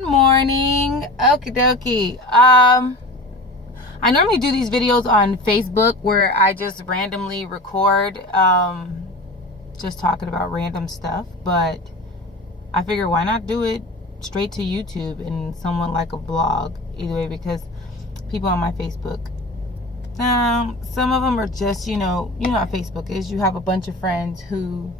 Good morning. Okie dokie. I normally do these videos on Facebook where I just randomly record, just talking about random stuff, but I figure why not do it straight to YouTube and someone like a vlog either way, because people on my Facebook, some of them are just, you know how Facebook is. You have a bunch of friends who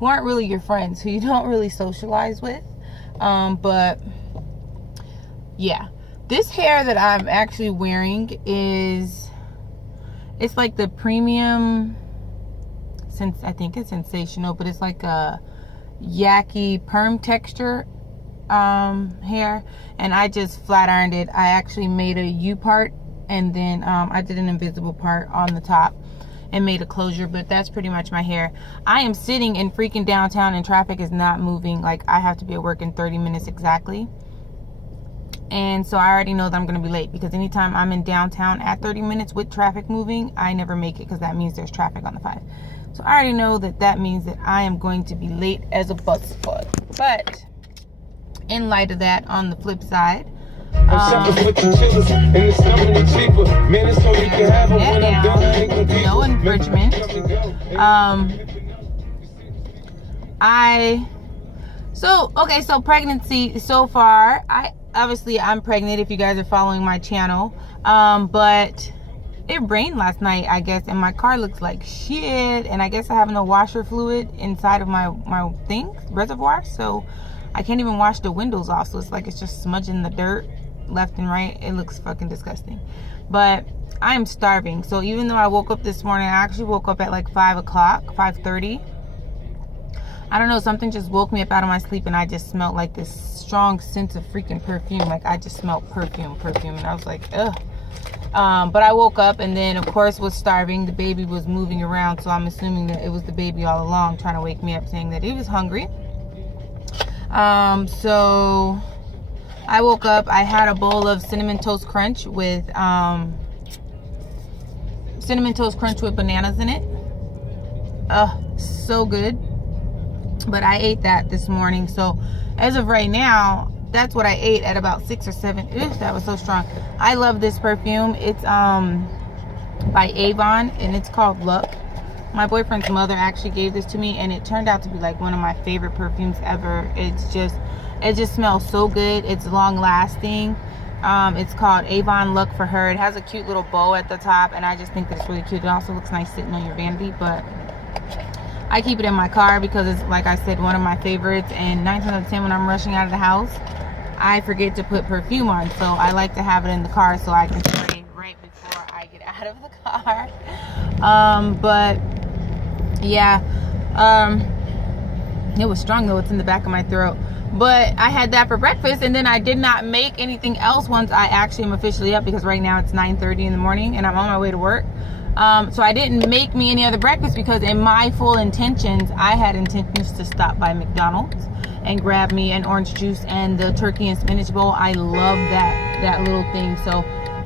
aren't really your friends, who you don't really socialize with. But yeah, this hair that I'm actually wearing it's like the premium, since I think it's Sensational, but it's like a yucky perm texture hair, and I just flat ironed it. I actually made a U part, and then I did an invisible part on the top and made a closure, but that's pretty much my hair. I am sitting in freaking downtown and traffic is not moving. Like, I have to be at work in 30 minutes exactly. And so I already know that I'm gonna be late, because anytime I'm in downtown at 30 minutes with traffic moving, I never make it, because that means there's traffic on the 5. So I already know that means that I am going to be late as a bus. But in light of that, on the flip side, no infringement. So pregnancy so far, I'm pregnant if you guys are following my channel, but it rained last night, I guess, and my car looks like shit, and I guess I have no washer fluid inside of my reservoir, so I can't even wash the windows off, so it's like it's just smudging the dirt left and right. It looks fucking disgusting. But I am starving. So even though I woke up this morning, I actually woke up at like 5 o'clock, 5:30. I don't know, something just woke me up out of my sleep, and I just smelled like this strong sense of freaking perfume. Like, I just smelled perfume, and I was like, ugh. But I woke up, and then of course was starving. The baby was moving around, so I'm assuming that it was the baby all along trying to wake me up, saying that he was hungry. So I woke up, I had a bowl of Cinnamon Toast Crunch with bananas in it. So good. But I ate that this morning. So as of right now, that's what I ate at about 6 or 7. Ew, that was so strong. I love this perfume. It's by Avon, and it's called Luck. My boyfriend's mother actually gave this to me, and it turned out to be like one of my favorite perfumes ever. It just smells so good. It's long lasting. It's called Avon Luck for her. It has a cute little bow at the top, and I just think that it's really cute. It also looks nice sitting on your vanity, but I keep it in my car because it's, like I said, one of my favorites. And 9 times out of 10 when I'm rushing out of the house, I forget to put perfume on, so I like to have it in the car so I can spray right before I get out of the car. But yeah, it was strong though. It's in the back of my throat. But I had that for breakfast, and then I did not make anything else once I actually am officially up, because right now it's 9:30 in the morning and I'm on my way to work. So I didn't make me any other breakfast, because in my full intentions, I had intentions to stop by McDonald's and grab me an orange juice and the turkey and spinach bowl. I love that little thing. So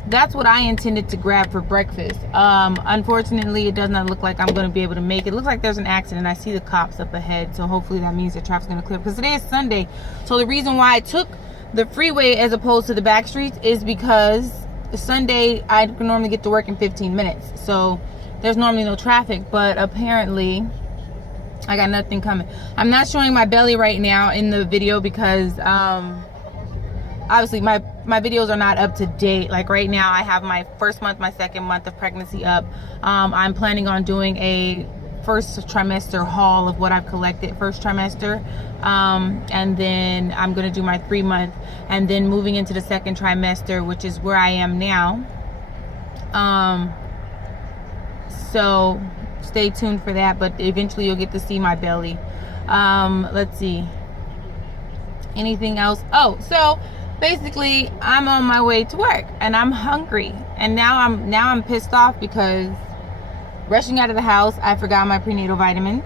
that's what I intended to grab for breakfast. Unfortunately, it does not look like I'm going to be able to make it. It looks like there's an accident. I see the cops up ahead, so hopefully that means the traffic's going to clear, because today is Sunday. So the reason why I took the freeway as opposed to the back streets is because Sunday I normally get to work in 15 minutes, so there's normally no traffic. But apparently I got nothing coming. I'm not showing my belly right now in the video because obviously my videos are not up to date. Like right now I have my first month, my second month of pregnancy up. I'm planning on doing a first trimester haul of what I've collected first trimester, and then I'm going to do my 3-month, and then moving into the second trimester, which is where I am now. So stay tuned for that, but eventually you'll get to see my belly. Let's see, anything else? So basically I'm on my way to work and I'm hungry, and now I'm pissed off because rushing out of the house, I forgot my prenatal vitamin,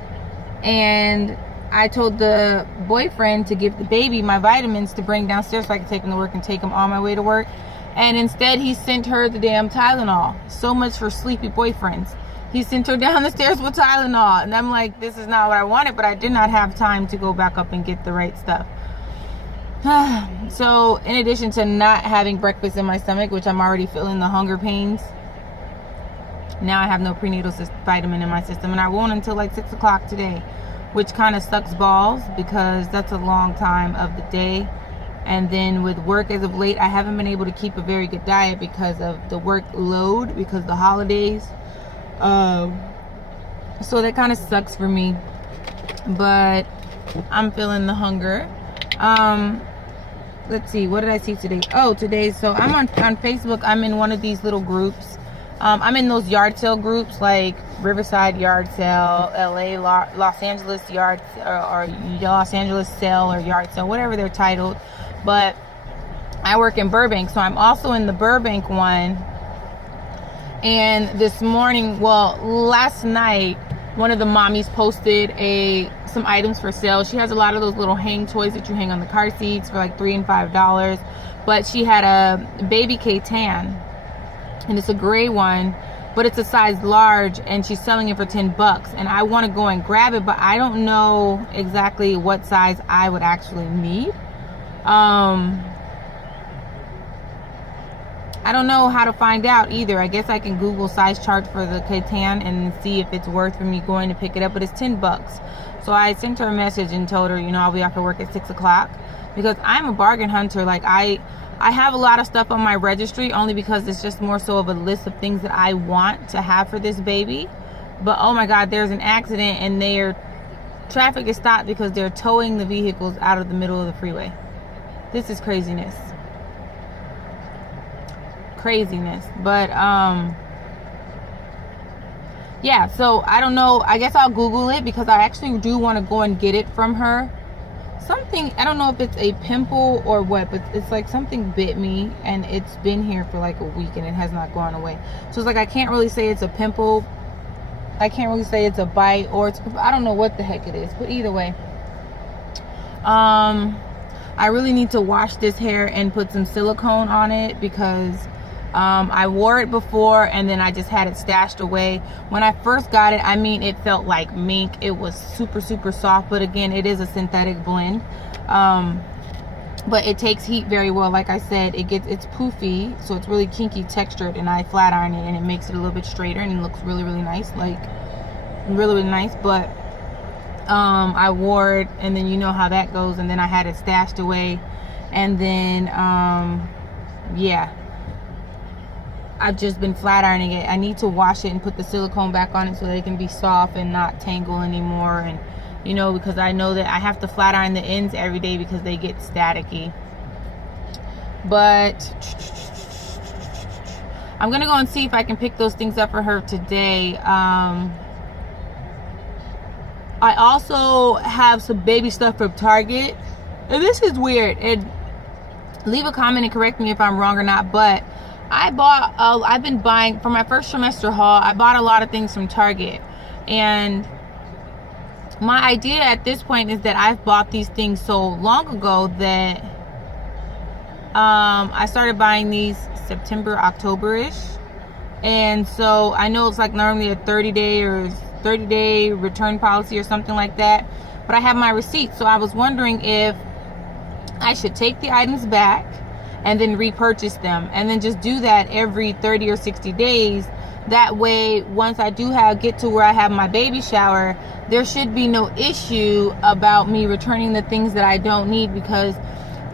and I told the boyfriend to give the baby my vitamins to bring downstairs so I could take him to work and take him on my way to work, and instead he sent her the damn Tylenol. So much for sleepy boyfriends. He sent her down the stairs with Tylenol, and I'm like, this is not what I wanted, but I did not have time to go back up and get the right stuff. So in addition to not having breakfast in my stomach, which I'm already feeling the hunger pains, now I have no prenatal vitamin in my system, and I won't until like 6 o'clock today, which kind of sucks balls because that's a long time of the day. And then with work as of late, I haven't been able to keep a very good diet because of the workload, because of the holidays. So that kind of sucks for me, but I'm feeling the hunger. Let's see, what did I see today? Oh, today, so I'm on Facebook. I'm in one of these little groups. I'm in those yard sale groups like Riverside Yard Sale, LA, Los Angeles Yard, or Los Angeles Sale or Yard Sale, whatever they're titled. But I work in Burbank, so I'm also in the Burbank one. And this morning, well, last night, one of the mommies posted some items for sale. She has a lot of those little hang toys that you hang on the car seats for like $3 and $5. But she had a baby K-Tan, and it's a gray one, but it's a size large, and she's selling it for $10. And I want to go and grab it, but I don't know exactly what size I would actually need. I don't know how to find out either. I guess I can Google size chart for the K-Tan and see if it's worth for me going to pick it up, but it's $10. So I sent her a message and told her, I'll be off to work at 6 o'clock because I'm a bargain hunter. Like I have a lot of stuff on my registry only because it's just more so of a list of things that I want to have for this baby. But oh my God, there's an accident and their traffic is stopped because they're towing the vehicles out of the middle of the freeway. This is craziness. But yeah, so I don't know. I guess I'll Google it because I actually do want to go and get it from her. Something, I don't know if it's a pimple or what, but it's like something bit me and it's been here for like a week and it has not gone away. So it's like I can't really say it's a pimple. I can't really say it's a bite, or I don't know what the heck it is, but either way. I really need to wash this hair and put some silicone on it because I wore it before and then I just had it stashed away. When I first got it, it felt like mink. It was super, super soft, but again, it is a synthetic blend. But it takes heat very well. Like I said, it's poofy, so it's really kinky textured, and I flat iron it and it makes it a little bit straighter and it looks really, really nice. Like really, really nice. But I wore it and then you know how that goes, and then I had it stashed away, and then yeah, I've just been flat ironing it. I need to wash it and put the silicone back on it so they can be soft and not tangle anymore. And because I know that I have to flat iron the ends every day because they get staticky. But I'm gonna go and see if I can pick those things up for her today. I also have some baby stuff from Target, and this is weird, and leave a comment and correct me if I'm wrong or not, but I've been buying, for my first trimester haul, I bought a lot of things from Target. And my idea at this point is that I've bought these things so long ago that I started buying these September, October-ish. And so I know it's like normally a 30-day return policy or something like that. But I have my receipt. So I was wondering if I should take the items back and then repurchase them, and then just do that every 30 or 60 days. That way, once I do get to where I have my baby shower, there should be no issue about me returning the things that I don't need, because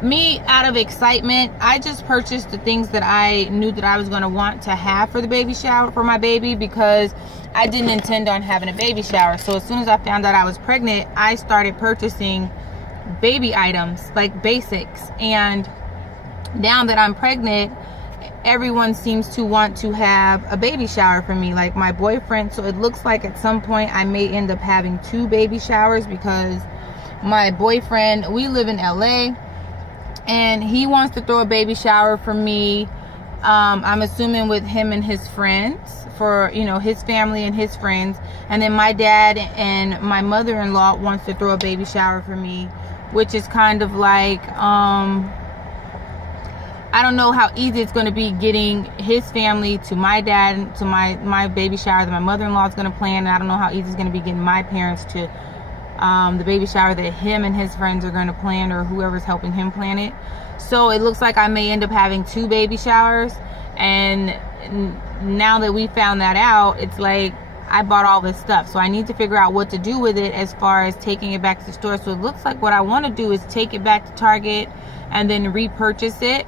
me, out of excitement, I just purchased the things that I knew that I was going to want to have for the baby shower for my baby, because I didn't intend on having a baby shower. So as soon as I found out I was pregnant, I started purchasing baby items, like basics. And now that I'm pregnant, everyone seems to want to have a baby shower for me, like my boyfriend. So it looks like at some point I may end up having 2 baby showers, because my boyfriend, we live in LA, and he wants to throw a baby shower for me. I'm assuming with him and his friends, for his family and his friends. And then my dad and my mother-in-law wants to throw a baby shower for me, which is kind of like I don't know how easy it's going to be getting his family to my dad, to my baby shower that my mother-in-law is going to plan. And I don't know how easy it's going to be getting my parents to the baby shower that him and his friends are going to plan, or whoever's helping him plan it. So it looks like I may end up having 2 baby showers. And now that we found that out, it's like I bought all this stuff, so I need to figure out what to do with it as far as taking it back to the store. So it looks like what I want to do is take it back to Target and then repurchase it.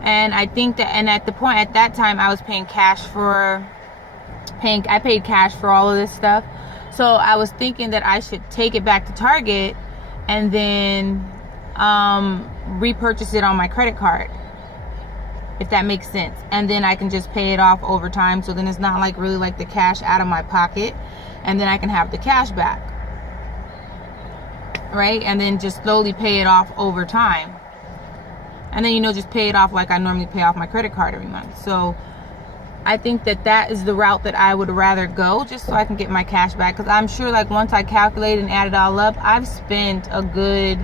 And I think that, and at that time I was paying cash I paid cash for all of this stuff. So I was thinking that I should take it back to Target and then repurchase it on my credit card, if that makes sense. And then I can just pay it off over time. So then it's not like really like the cash out of my pocket, and then I can have the cash back, right? And then just slowly pay it off over time. And then, just pay it off like I normally pay off my credit card every month. So I think that is the route that I would rather go, just so I can get my cash back. Because I'm sure, like, once I calculate and add it all up, I've spent a good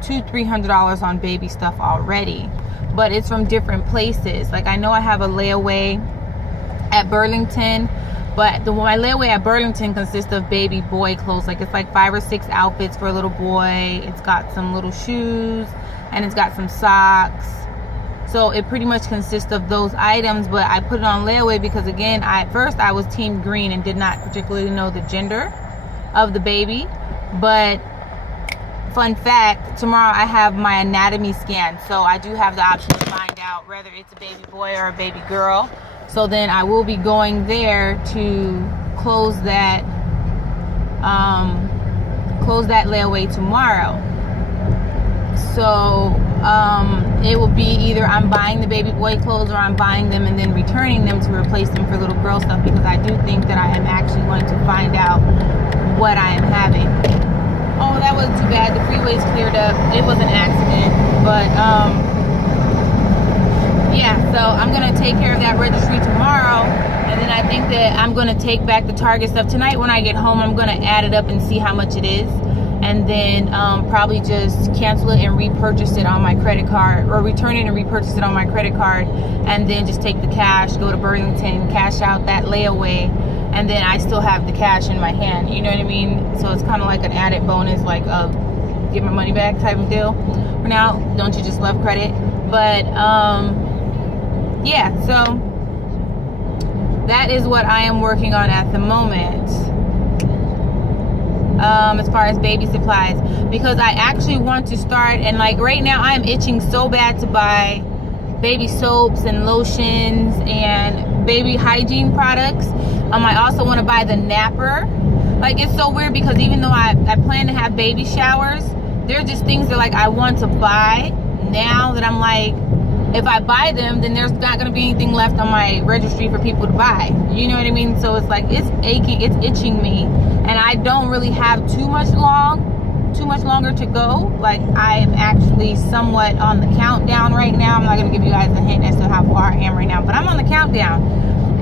$200-300 on baby stuff already. But it's from different places. Like, I know I have a layaway at Burlington, but my layaway at Burlington consists of baby boy clothes. Like, it's like 5 or 6 outfits for a little boy. It's got some little shoes, and it's got some socks. So it pretty much consists of those items. But I put it on layaway because, again, at first I was team green and did not particularly know the gender of the baby. But fun fact, tomorrow I have my anatomy scan, so I do have the option to find out whether it's a baby boy or a baby girl. So then I will be going there to close that layaway tomorrow. So it will be either I'm buying the baby boy clothes, or I'm buying them and then returning them to replace them for little girl stuff, because I do think that I am actually going to find out what I am having. Oh, that wasn't too bad. The freeway's cleared up. It was an accident. But, yeah, so I'm going to take care of that registry tomorrow. And then I think that I'm going to take back the Target stuff. Tonight when I get home, I'm going to add it up and see how much it is. And then probably just cancel it and repurchase it on my credit card, or return it and repurchase it on my credit card. And then just take the cash, go to Burlington, cash out that layaway, and then I still have the cash in my hand. You know what I mean? So it's kind of like an added bonus, like a get my money back type of deal. For now, don't you just love credit? But yeah, so that is what I am working on at the moment. As far as baby supplies, because I actually want to start, and like right now I am itching so bad to buy baby soaps and lotions and baby hygiene products. I also want to buy the napper. Like, it's so weird because even though I plan to have baby showers, they're just things that like I want to buy now that I'm like, if I buy them, then there's not going to be anything left on my registry for people to buy. You know what I mean? So it's like, it's aching, it's itching me. And I don't really have too much longer to go. Like, I am actually somewhat on the countdown right now. I'm not going to give you guys a hint as to how far I am right now, but I'm on the countdown.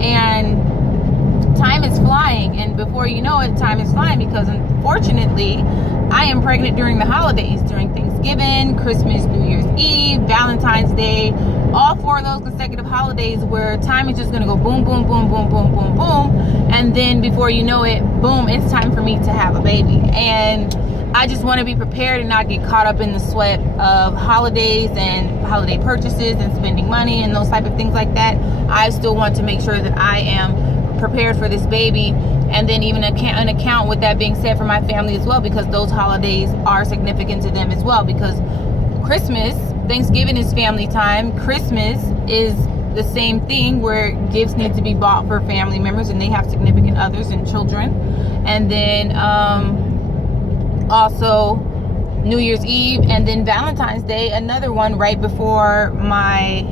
And time is flying. And before you know it, time is flying, because unfortunately, I am pregnant during the holidays, during Thanksgiving, Christmas, New Year's Eve, Valentine's Day, all 4 of those consecutive holidays where time is just going to go boom, boom, boom, boom, boom, boom, boom. And then before you know it, boom, it's time for me to have a baby. And I just want to be prepared and not get caught up in the sweat of holidays and holiday purchases and spending money and those type of things like that. I still want to make sure that I am prepared for this baby. And then even an account with that being said for my family as well, because those holidays are significant to them as well. Because Christmas, Thanksgiving is family time. Christmas is the same thing, where gifts need to be bought for family members and they have significant others and children. And then also New Year's Eve, and then Valentine's Day, another one right before my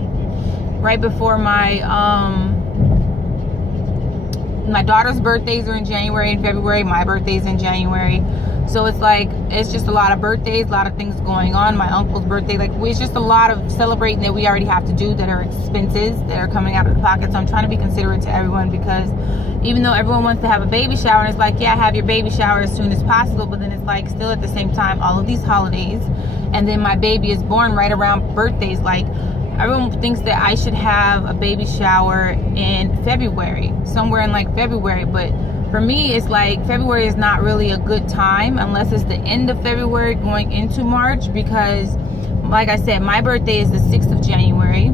my daughter's birthdays are in January and February. My birthday's in January. So it's like, it's just a lot of birthdays, a lot of things going on. My uncle's birthday, like, it's just a lot of celebrating that we already have to do, that are expenses that are coming out of the pocket. So I'm trying to be considerate to everyone, because even though everyone wants to have a baby shower, and it's like, yeah, have your baby shower as soon as possible, but then it's like, still at the same time, all of these holidays, and then my baby is born right around birthdays. Like, everyone thinks that I should have a baby shower in February, somewhere in like February, but for me, it's like February is not really a good time unless it's the end of February going into March, because like I said, my birthday is the 6th of January.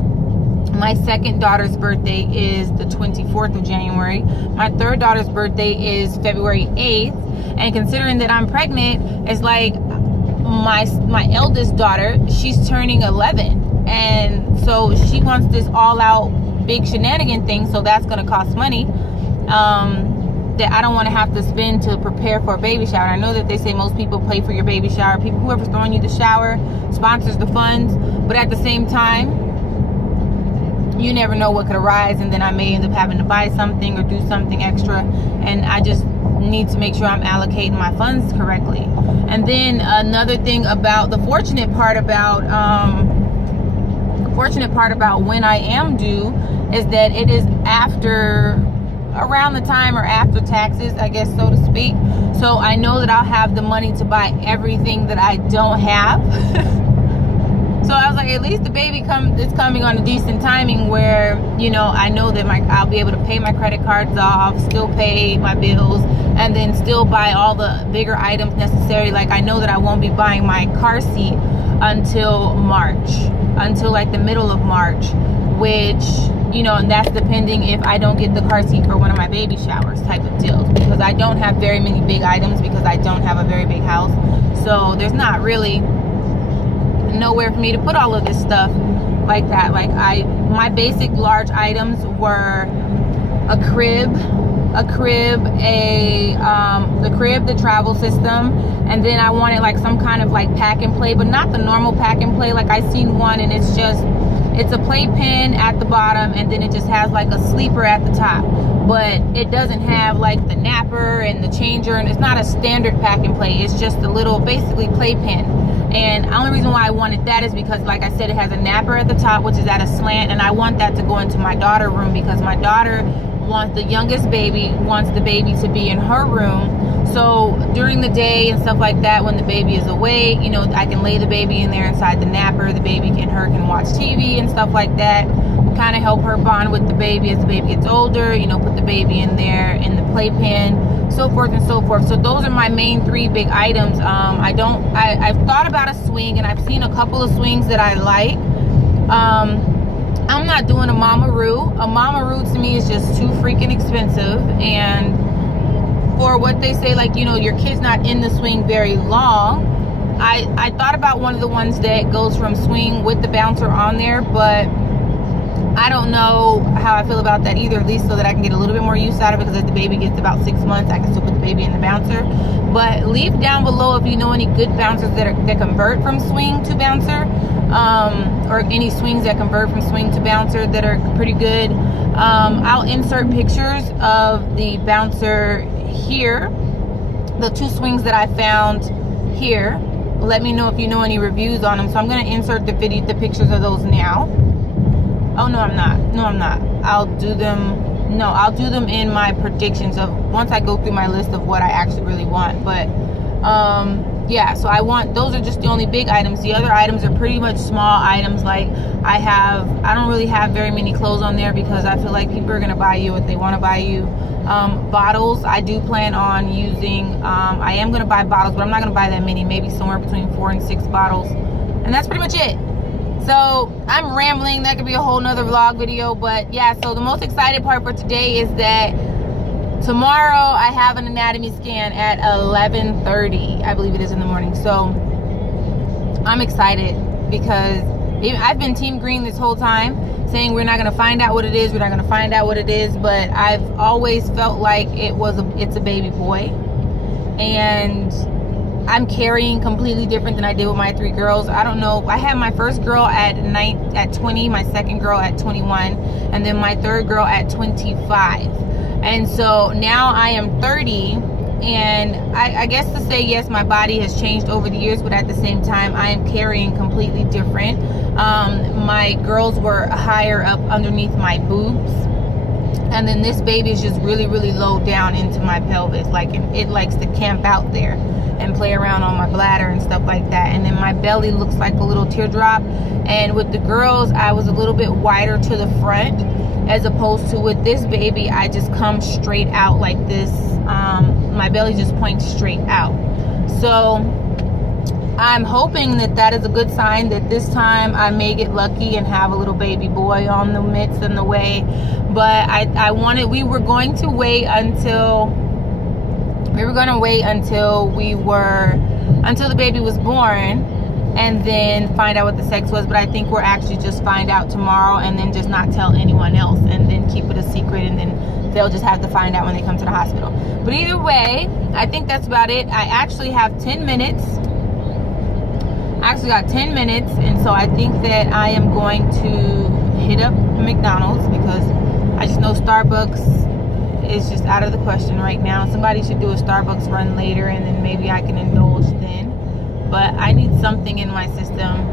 My second daughter's birthday is the 24th of January. My third daughter's birthday is February 8th. And considering that I'm pregnant, it's like my eldest daughter, she's turning 11. And so she wants this all out big shenanigan thing. So that's going to cost money that I don't want to have to spend to prepare for a baby shower. I know that they say most people pay for your baby shower. People, whoever's throwing you the shower sponsors the funds. But at the same time, you never know what could arise, and then I may end up having to buy something or do something extra, and I just need to make sure I'm allocating my funds correctly. And then another thing about the fortunate part about when I am due is that it is around the time or after taxes, I guess, so to speak. So I know that I'll have the money to buy everything that I don't have. So I was like, at least the baby is coming on a decent timing where, you know, I know that I'll be able to pay my credit cards off, still pay my bills, and then still buy all the bigger items necessary. Like, I know that I won't be buying my car seat until like the middle of March, which, you know, and that's depending if I don't get the car seat for one of my baby showers type of deals, because I don't have very many big items because I don't have a very big house. So there's not really nowhere for me to put all of this stuff like that. Like, my basic large items were the crib, the travel system, and then I wanted like some kind of like pack and play, but not the normal pack and play. Like, I seen one and it's a playpen at the bottom, and then it just has like a sleeper at the top, but it doesn't have like the napper and the changer, and it's not a standard pack and play. It's just a little basically playpen. And the only reason why I wanted that is because, like I said, it has a napper at the top, which is at a slant, and I want that to go into my daughter room, because my daughter the youngest baby wants the baby to be in her room. So during the day and stuff like that, when the baby is awake, you know, I can lay the baby in there inside the napper. The baby can watch TV and stuff like that. Kind of help her bond with the baby as the baby gets older. You know, put the baby in there in the playpen, so forth and so forth. So those are my main three big items. I've thought about a swing, and I've seen a couple of swings that I like. I'm not doing a Mama-Roo. A Mama-Roo to me is just too freaking expensive, and for what they say, like, you know, your kid's not in the swing very long. I thought about one of the ones that goes from swing with the bouncer on there, but I don't know how I feel about that either, at least so that I can get a little bit more use out of it, because as the baby gets about 6 months, I can still put the baby in the bouncer. But leave down below if you know any good bouncers that convert from swing to bouncer, or any swings that convert from swing to bouncer that are pretty good. I'll insert pictures of the bouncer here, the two swings that I found here. Let me know if you know any reviews on them. So I'm going to insert the pictures of those now. Oh, no, I'm not. I'll do them in my predictions of once I go through my list of what I actually really want. But yeah, so those are just the only big items. The other items are pretty much small items. Like, I don't really have very many clothes on there, because I feel like people are going to buy you what they want to buy you. Bottles, I do plan on using, I am going to buy bottles, but I'm not going to buy that many, maybe somewhere between 4 and 6 bottles. And that's pretty much it. So I'm rambling. That could be a whole nother vlog video. But yeah, so the most excited part for today is that tomorrow I have an anatomy scan at 11:30, I believe it is, in the morning. So I'm excited, because I've been Team Green this whole time, saying we're not going to find out what it is, but I've always felt like it's a baby boy, and I'm carrying completely different than I did with my 3 girls. I don't know. I had my first girl at 20, my second girl at 21, and then my third girl at 25. And so now I am 30, and I guess to say, yes, my body has changed over the years, but at the same time, I am carrying completely different. My girls were higher up underneath my boobs, and then this baby is just really, really low down into my pelvis. Like, it likes to camp out there and play around on my bladder and stuff like that. And then my belly looks like a little teardrop. And with the girls, I was a little bit wider to the front, as opposed to with this baby, I just come straight out like this. My belly just points straight out. So I'm hoping that that is a good sign that this time I may get lucky and have a little baby boy on the midst and the way. But we were going to wait until the baby was born and then find out what the sex was. But I think we're actually just find out tomorrow and then just not tell anyone else and then keep it a secret, and then they'll just have to find out when they come to the hospital. But either way, I think that's about it. I actually have 10 minutes. I actually got 10 minutes, and so I think that I am going to hit up McDonald's because I just know Starbucks is just out of the question right now. Somebody should do a Starbucks run later, and then maybe I can indulge then. But I need something in my system,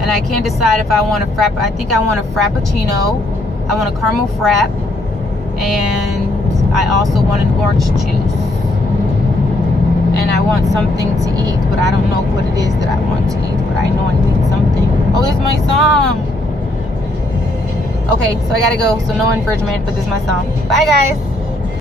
and I can't decide if I want a I think I want a Frappuccino. I want a caramel frap, and I also want an orange juice. And I want something to eat, but I don't know what it is that I want to eat, but I know I need something. Oh, this is my song. Okay, so I gotta go, so no infringement, but this is my song. Bye, guys.